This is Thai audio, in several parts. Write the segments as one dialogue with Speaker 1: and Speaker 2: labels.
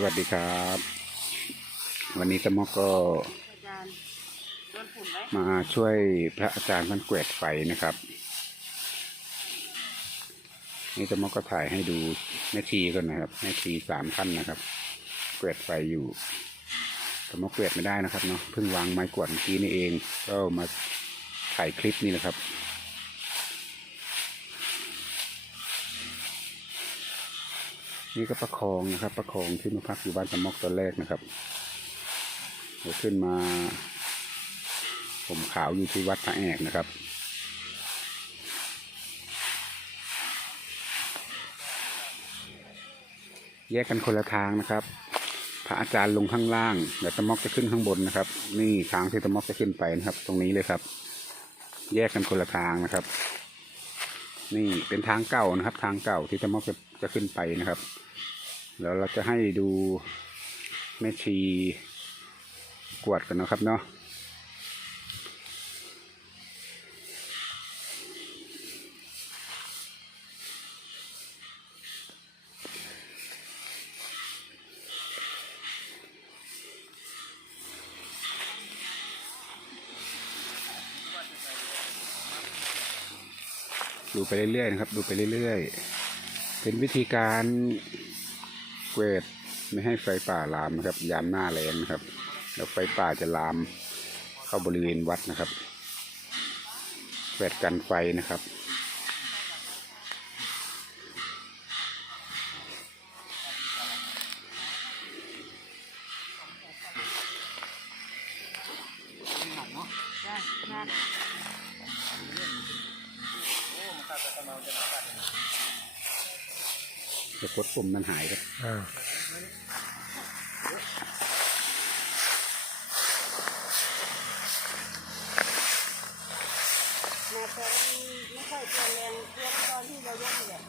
Speaker 1: สวัสดีครับ วันนี้ตมอกก็
Speaker 2: มา
Speaker 1: ช่วยพระอาจารย์ท่านแกวดไฟนะครับ นี่ตมอกก็ถ่ายให้ดูแม่ชีก่อนนะครับแม่ชีสามท่านนะครับแกวดไฟอยู่ตมอกแกวดไม่ได้นะครับเนาะเพิ่งวางไม้กวาดเมื่อกี้นี่เอง ก็มาถ่ายคลิปนี่นะครับ นี่ก็ประคองนะครับ ประคองที่มาพักอยู่บ้านตะมอกตอนแรกนะครับเดี๋ยวขึ้นมา ผมขาวอยู่ที่วัดพระแอกนะครับแยกกันคนละทางนะครับ พระอาจารย์ลงข้างล่างเดี๋ยวตะมอกจะขึ้นข้างบนนะครับ นี่ทางที่ตะมอกจะขึ้นไปนะครับ ตรงนี้เลยครับ แยกกันคนละทางนะครับ นี่เป็นทางเก่านะครับ ทางเก่าที่ตะมอกจะ จะขึ้นไปนะครับแล้วเราจะให้ดูแม่ชีกวดกันนะครับเนาะดูไปเรื่อยๆนะครับ ดูไปเรื่อยๆ เป็นวิธีการเกวดไม่ให้ไฟป่าลามนะครับ ยามหน้าแรงนะครับ แล้วไฟป่าจะลามเข้าบริเวณวัดนะครับเกวดกันไฟนะครับ
Speaker 2: จ้าจ้า
Speaker 1: จะก ดปุ่มมันหายไป
Speaker 3: อ่า
Speaker 2: มาตอนไม่ค่อยตัวแรงเทียบตอนที่เรายกนี่แหละ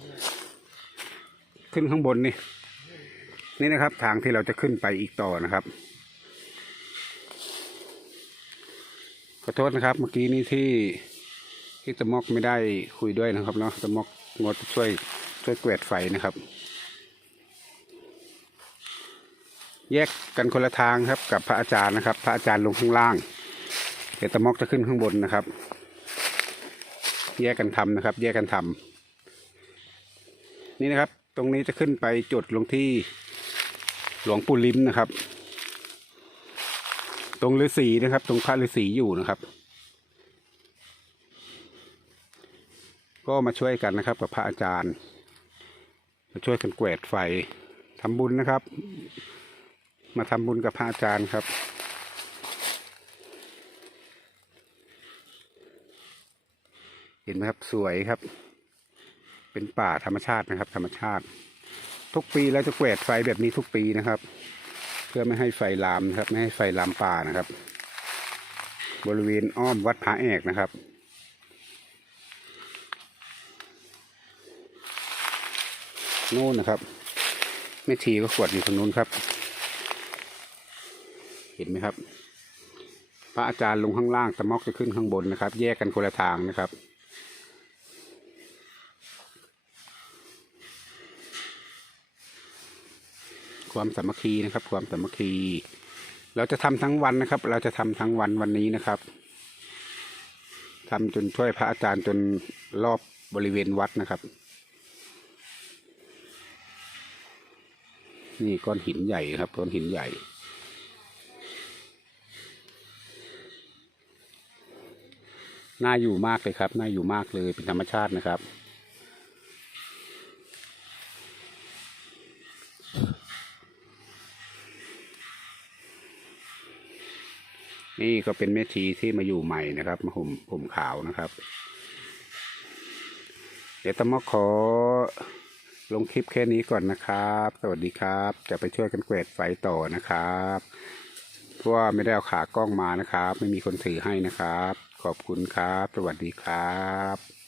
Speaker 3: ไหนต่อเนี่ย
Speaker 1: ขึ้นข้างบนนี่ นี่นะครับทางที่เราจะขึ้นไปอีกต่อนะครับขอโทษนะครับ เมื่อกี้นี้ที่ที่ตะมอกไม่ได้คุยด้วยนะครับเนาะตะมอกงดช่วยช่วยแกวดไฟนะครับ แยกกันคนละทางครับกับพระอาจารย์นะครับ พระอาจารย์ลงข้างล่างเดี๋ยวตะมอกจะขึ้นข้างบนนะครับ แยกกันทำนะครับ แยกกันทำ นี่นะครับ ตรงนี้จะขึ้นไปจุดลงที่หลวงปู่ลิ้มนะครับ ตรงฤาษีนะครับ ตรงพระฤาษีอยู่นะครับ ก็มาช่วยกันนะครับ กับพระอาจารย์ มาช่วยกันแกวดไฟทำบุญนะครับ มาทำบุญกับพระอาจารย์ครับเห็นไหมครับสวยครับ เป็นป่าธรรมชาตินะครับ ธรรมชาติ ทุกปีเราจะแกวดไฟแบบนี้ทุกปีนะครับ เพื่อไม่ให้ไฟลามนะครับ ไม่ให้ไฟลามป่านะครับ บริเวณอ้อมวัดพระแอกนะครับนู่นนะครับแม่ชีก็ขวดอยู่ตรงนู้นครับ เห็นไหมครับ พระอาจารย์ลงข้างล่างตะมอกจะขึ้นข้างบนนะครับ แยกกันคนละทางนะครับ ความสามัคคีนะครับ ความสามัคคี เราจะทำทั้งวันนะครับ เราจะทำทั้งวันวันนี้นะครับทำจนช่วยพระอาจารย์จนรอบบริเวณวัดนะครับ นี่ก้อนหินใหญ่ครับก้อนหินใหญ่น่าอยู่มากเลยครับ น่าอยู่มากเลย เป็นธรรมชาตินะครับ นี่ก็เป็นแม่ชีที่มาอยู่ใหม่นะครับมาห่มผมขาวนะครับ เดี๋ยวตมอขอลงคลิปแค่นี้ก่อนนะครับ สวัสดีครับ จะไปช่วยกันเกวดไฟต่อนะครับเพราะว่าไม่ได้เอาขากล้องมานะครับ ไม่มีคนถือให้นะครับ ขอบคุณครับ สวัสดีครับ